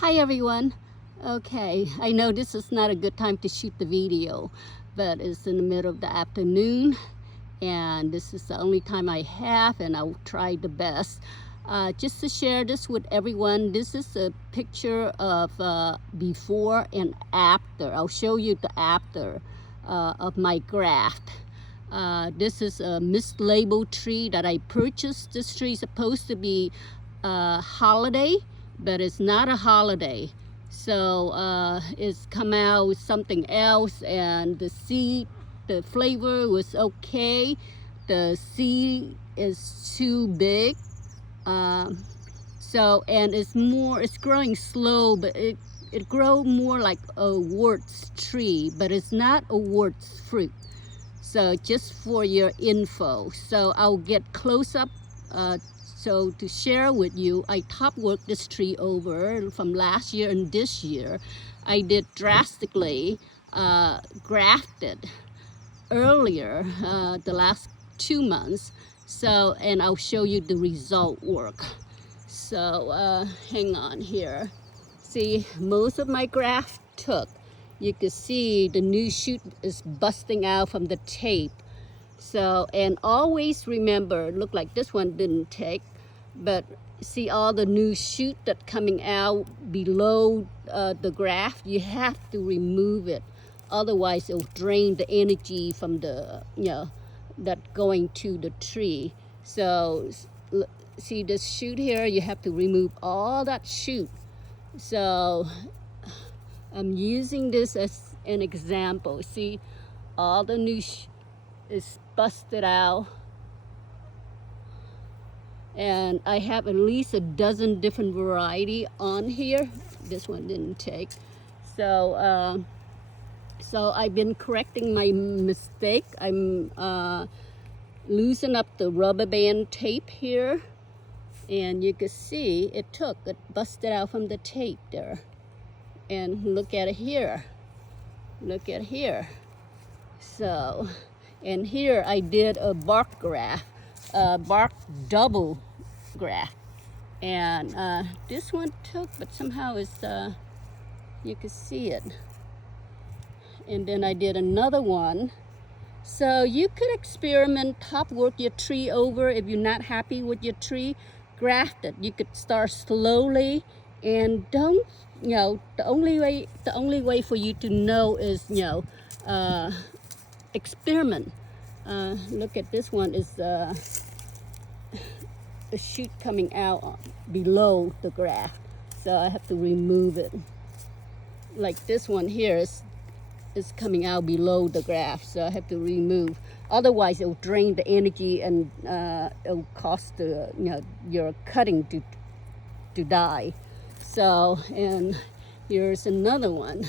Hi everyone. Okay, I know this is not a good time to shoot the video, but it's in the middle of the afternoon and this is the only time I have, and I'll try the best. Just to share this with everyone, this is a picture of before and after. I'll show you the after of my graft. This is a mislabeled tree that I purchased. This tree is supposed to be a holiday, but it's not a holiday. So it's come out with something else, and the seed, the flavor was okay. The seed is too big. And it's growing slow, but it grows more like a worts tree, but it's not a worts fruit. So just for your info. So I'll get close up. So to share with you, I top worked this tree over from last year and this year. I did drastically grafted earlier the last 2 months. So, and I'll show you the result work. So hang on here. See, most of my graft took. You can see the new shoot is busting out from the tape. So, and always remember, look like this one didn't take, but see all the new shoot that coming out below the graft, you have to remove it. Otherwise it'll drain the energy from the, that going to the tree. So see this shoot here, you have to remove all that shoot. So I'm using this as an example. See, all the new is busted out, and I have at least a dozen different variety on here. This one didn't take. So so I've been correcting my mistake. I'm loosen up the rubber band tape here, and you can see it busted out from the tape there. And look at it here. Look at here. So, and here I did a bark graft, bark double graft. And this one took, but somehow it's, you can see it. And then I did another one. So you could experiment, top work your tree over. If you're not happy with your tree, graft it. You could start slowly, and don't, the only way for you to know is, experiment. Look at this one, is a shoot coming out below the graft, so I have to remove it. Like this one here is coming out below the graft, so I have to remove. Otherwise it'll drain the energy, and it'll cause the, your cutting to die. So, and here's another one.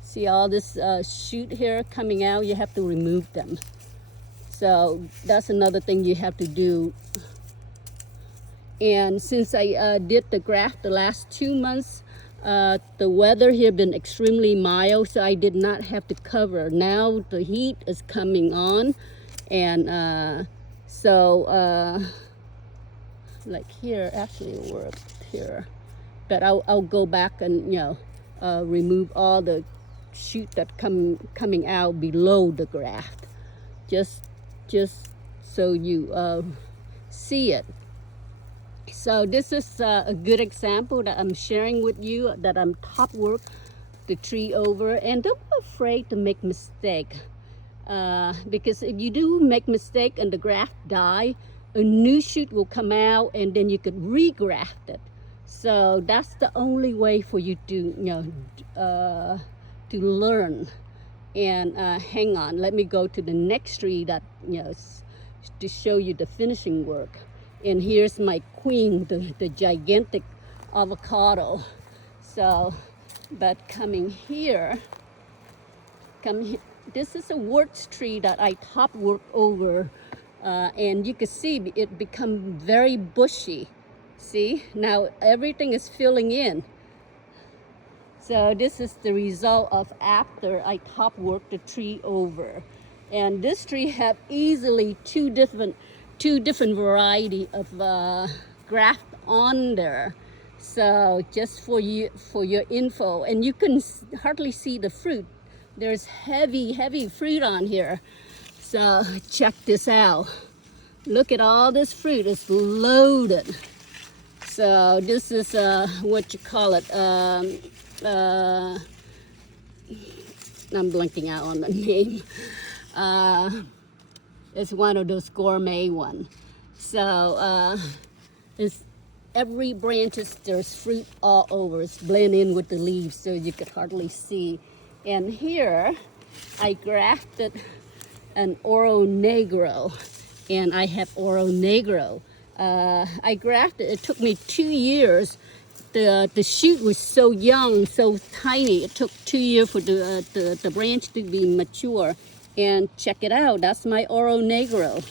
See all this shoot here coming out, you have to remove them. So that's another thing you have to do. And since I did the graft the last 2 months, the weather here been extremely mild, so I did not have to cover. Now the heat is coming on, and like here, actually it worked here. But I'll go back and remove all the shoot that coming out below the graft, just so you see it. So this is a good example that I'm sharing with you, that I'm top work the tree over. And don't be afraid to make mistake, because if you do make mistake and the graft die, a new shoot will come out, and then you could regraft it. So that's the only way for you to to learn. And hang on, let me go to the next tree that to show you the finishing work. And here's my queen, the gigantic avocado. So, but coming here, this is a worts tree that I top worked over, and you can see it become very bushy. See, now everything is filling in. So this is the result of after I top worked the tree over. And this tree have easily two different variety of graft on there. So just for you, for your info, and you can hardly see the fruit. There's heavy fruit on here. So check this out. Look at all this fruit, it's loaded. So this is what you call it, I'm blanking out on the name. It's one of those gourmet ones. So it's every branches, there's fruit all over. It's blended in with the leaves so you could hardly see. And here I grafted an Oro Negro, and I have Oro Negro. I grafted, it took me 2 years. The shoot was so young, so tiny. It took 2 years for the branch to be mature. And check it out, that's my Oro Negro.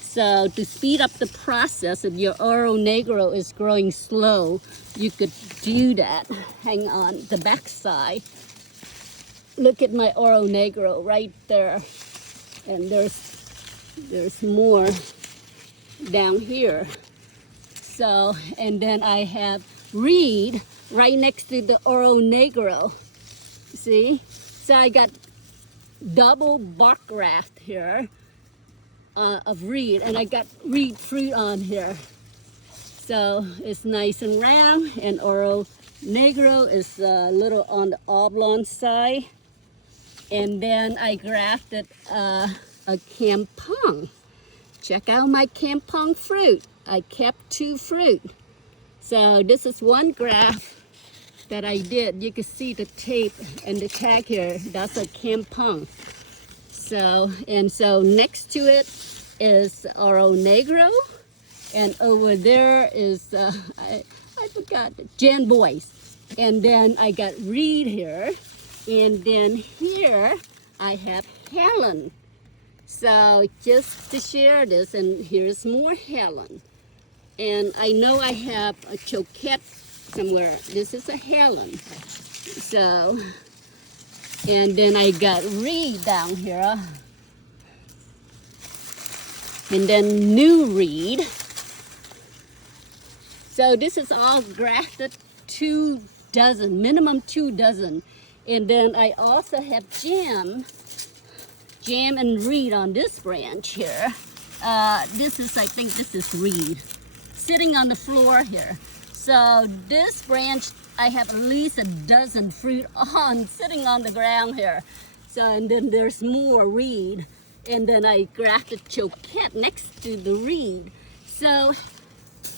So to speed up the process, if your Oro Negro is growing slow, you could do that. Hang on, the back side. Look at my Oro Negro right there. And there's more down here. So, and then I have reed right next to the Oro Negro. See? So I got double bark graft here of reed, and I got reed fruit on here. So it's nice and round, and Oro Negro is a little on the oblong side. And then I grafted a campong. Check out my campong fruit. I kept 2 fruit. So this is one graft that I did. You can see the tape and the tag here. That's a campong. So, and so next to it is Oro Negro. And over there is, I forgot, Jan Boyce. And then I got reed here. And then here I have Helen. So just to share this, and here's more Helen. And I know I have a Choquette somewhere. This is a Helen. So, and then I got reed down here. And then new reed. So this is all grafted 2 dozen, minimum 2 dozen. And then I also have jam and reed on this branch here. This is, I think this is reed, sitting on the floor here. So this branch, I have at least a dozen fruit on, sitting on the ground here. So, and then there's more reed. And then I grafted Choquette next to the reed. So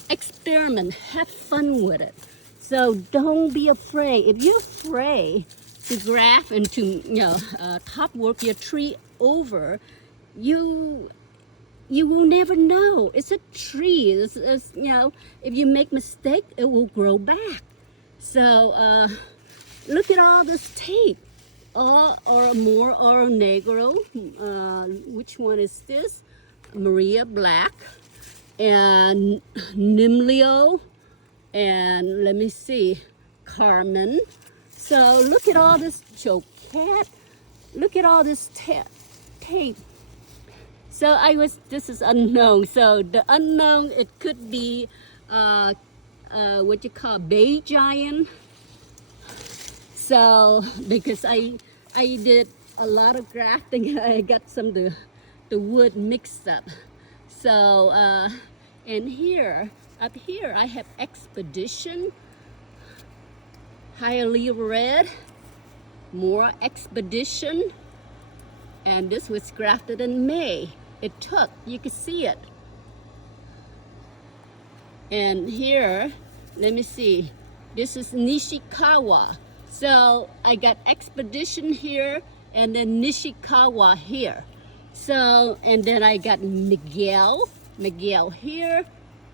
experiment, have fun with it. So don't be afraid. If you're afraid to graft and to top work your tree over, you will never know. It's a tree. It's, if you make mistake, it will grow back. So look at all this tape. Or more Oro Negro. Which one is this? Maria Black and Nimlio, and let me see, Carmen. So look at all this Choquette. Look at all this tape. So this is unknown. So the unknown, it could be what you call bay giant. So because I did a lot of grafting, I got some of the wood mixed up. So and here, up here, I have Expedition, Highly Red, more Expedition, and this was grafted in May. It took, you can see it. And here, let me see, this is Nishikawa. So I got Expedition here and then Nishikawa here. So, and then I got Miguel here,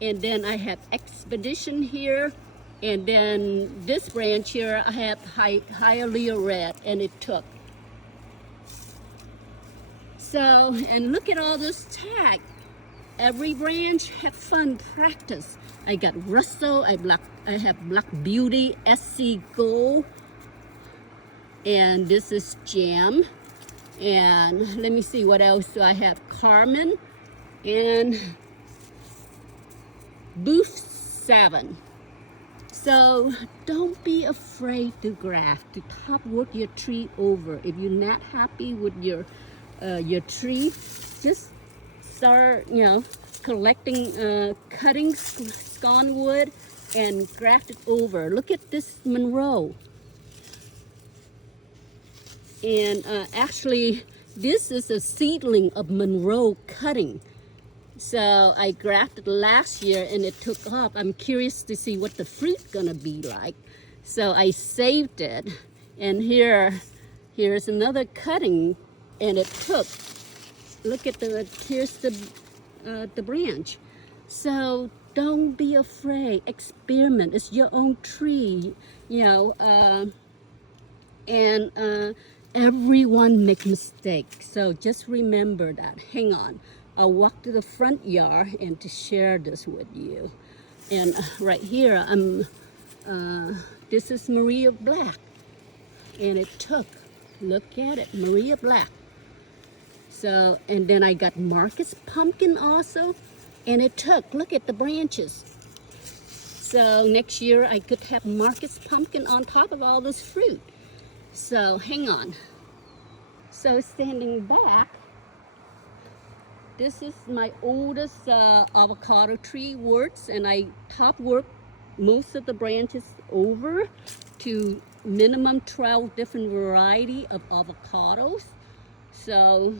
and then I have Expedition here, and then this branch here I have Highly Red, and it took. So, and look at all this tag. Every branch, have fun, practice. I got Russell, I have Black Beauty, SC Gold, and this is Jam. And let me see what else do I have. Carmen and Booth 7. So don't be afraid to graft, to top work your tree over. If you're not happy with your tree, just start, collecting, cutting scone wood and graft it over. Look at this Monroe. And actually, this is a seedling of Monroe cutting. So I grafted last year and it took off. I'm curious to see what the fruit's gonna be like. So I saved it. And here's another cutting and it took. Look at here's the branch. So don't be afraid, experiment. It's your own tree, and everyone make mistakes. So just remember that. Hang on. I'll walk to the front yard and to share this with you. And right here, this is Maria Black. And it took, look at it, Maria Black. So, and then I got Marcus Pumpkin also. And it took, look at the branches. So next year I could have Marcus Pumpkin on top of all this fruit. So hang on. So standing back, this is my oldest avocado tree works, and I top work most of the branches over to minimum 12 different variety of avocados. So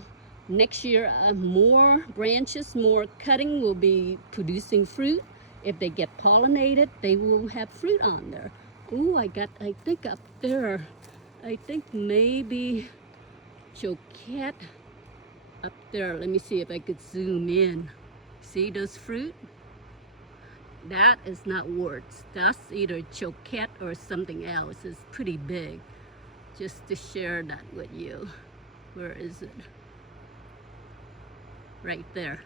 next year, more branches, more cutting will be producing fruit. If they get pollinated, they will have fruit on there. Ooh, I think up there, I think maybe choquette up there. Let me see if I could zoom in. See those fruit? That is not worts. That's either choquette or something else. It's pretty big. Just to share that with you. Where is it? Right there.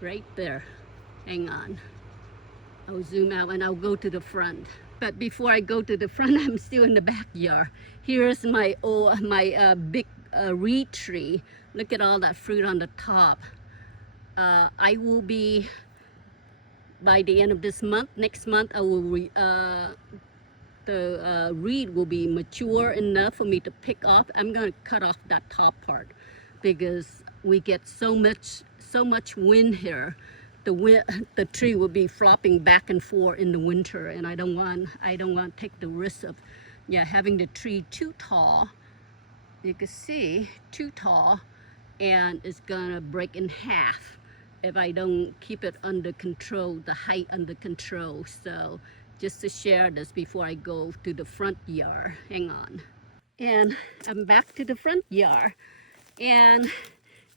Right there. Hang on. I'll zoom out and I'll go to the front. But before I go to the front, I'm still in the backyard. Here's my big reed tree. Look at all that fruit on the top. I will be, by the end of this month, next month, I will the reed will be mature enough for me to pick off. I'm going to cut off that top part because we get so much wind here. The tree will be flopping back and forth in the winter, and I don't want to take the risk of having the tree too tall. You can see too tall, and it's gonna break in half if I don't keep it under control, the height under control. So just to share this before I go to the front yard. Hang on. And I'm back to the front yard, and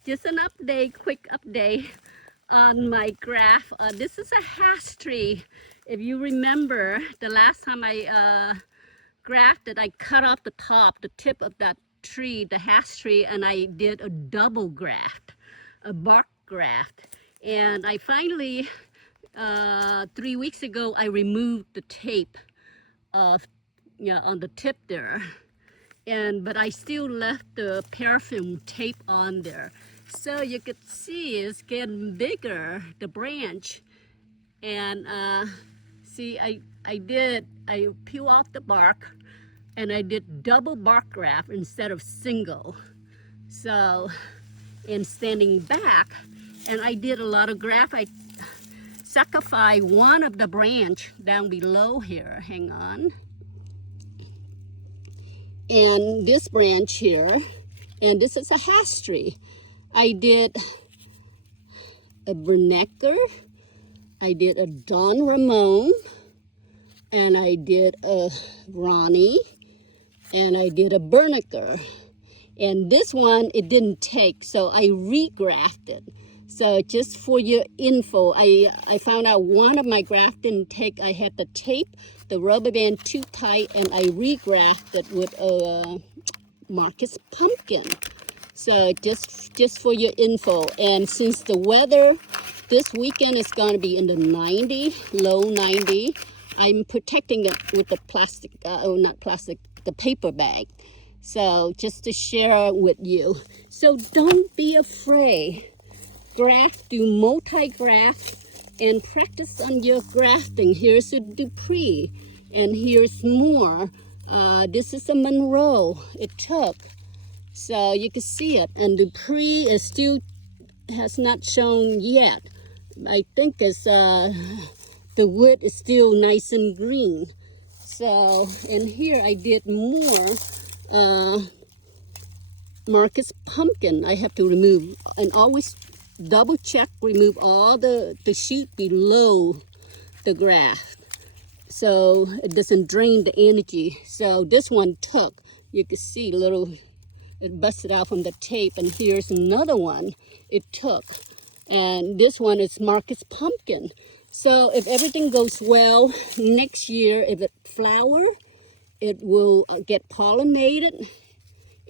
just an update, quick update on my graph. This is a hash tree. If you remember, the last time I grafted, I cut off the top, the tip of that tree, the hash tree, and I did a double graft, a bark graft. And I finally, 3 weeks ago, I removed the tape of, on the tip there. But I still left the paraffin tape on there. So you could see it's getting bigger, the branch. And see, I peel off the bark, and I did double bark graft instead of single. So, and standing back, and I did a lot of graft. I sacrificed one of the branch down below here. Hang on. And this branch here, and this is a hash tree. I did a Bernecker, I did a Don Ramon, and I did a Ronnie, and I did a Bernecker. And this one, it didn't take, so I regrafted. So just for your info, I found out one of my graft didn't take. I had the tape, the rubber band too tight, and I regrafted with a Marcus Pumpkin. So just for your info. And since the weather this weekend is going to be in the 90, low 90, I'm protecting it with the plastic, not plastic, the paper bag. So just to share with you. So don't be afraid. Graft, do multi-graft and practice on your grafting. Here's a Dupree, and here's more. This is a Monroe. It took, so you can see it. And Dupree is still has not shown yet. I think it's the wood is still nice and green. So, and here I did more Marcus pumpkin. I have to remove, and always double check, remove all the shoot below the graft so it doesn't drain the energy. So this one took, you can see little, it busted out from the tape. And here's another one it took, and this one is Marcus pumpkin. So if everything goes well, next year if it flower, it will get pollinated.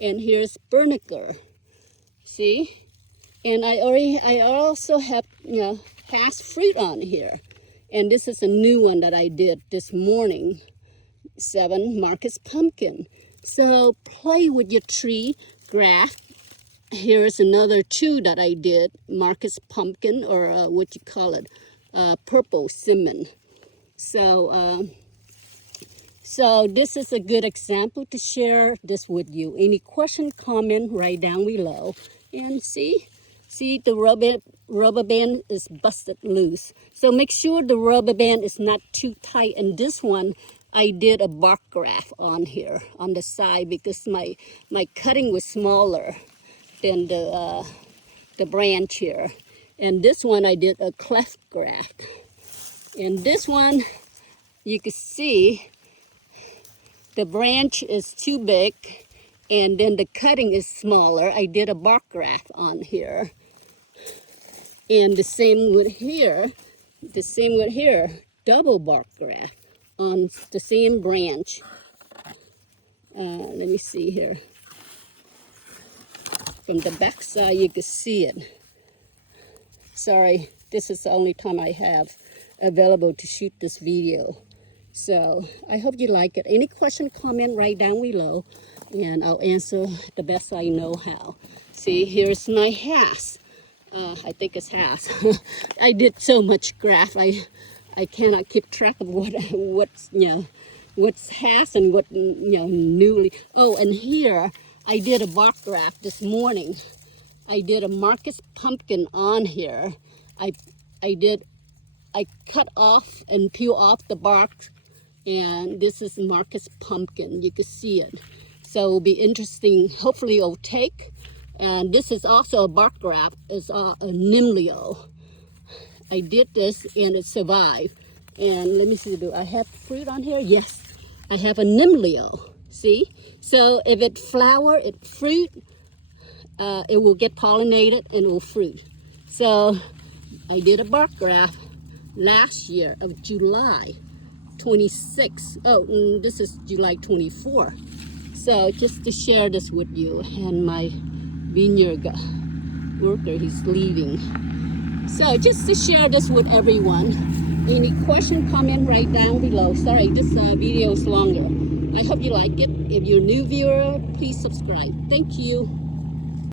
And here's Berniker, see? And I also have, you know, past fruit on here. And this is a new one that I did this morning, 7 Marcus pumpkin. So play with your tree, graft. Here's another 2 that I did, Marcus pumpkin, or what you call it, purple cinnamon. So this is a good example to share this with you. Any question, comment right down below. And see the rubber band is busted loose. So make sure the rubber band is not too tight. And this one, I did a bark graft on here on the side because my cutting was smaller than the branch here. And this one I did a cleft graft. And this one, you can see the branch is too big, and then the cutting is smaller. I did a bark graft on here. And the same with here, double bark graft on the same branch. Let me see here. From the back side, you can see it. Sorry, this is the only time I have available to shoot this video. So I hope you like it. Any question, comment right down below, and I'll answer the best I know how. See, here's my has. I think it's has. I did so much graft. I cannot keep track of what's has and what newly. Oh, and here I did a bark graft this morning. I did a Marcus pumpkin on here. I cut off and peel off the bark, and this is Marcus pumpkin. You can see it. So it'll be interesting. Hopefully it'll take. And this is also a bark graft. It's a Nimlio. I did this and it survived. And let me see, do I have fruit on here? Yes, I have a Nimlio. See? So if it flower, it fruit, it will get pollinated and it will fruit. So I did a bark graft last year of July 26. Oh, this is July 24. So just to share this with you, and my vineyard worker, he's leaving. So just to share this with everyone. Any question, comment right down below. Sorry, this video is longer. I hope you like it. If you're a new viewer, please subscribe. Thank you.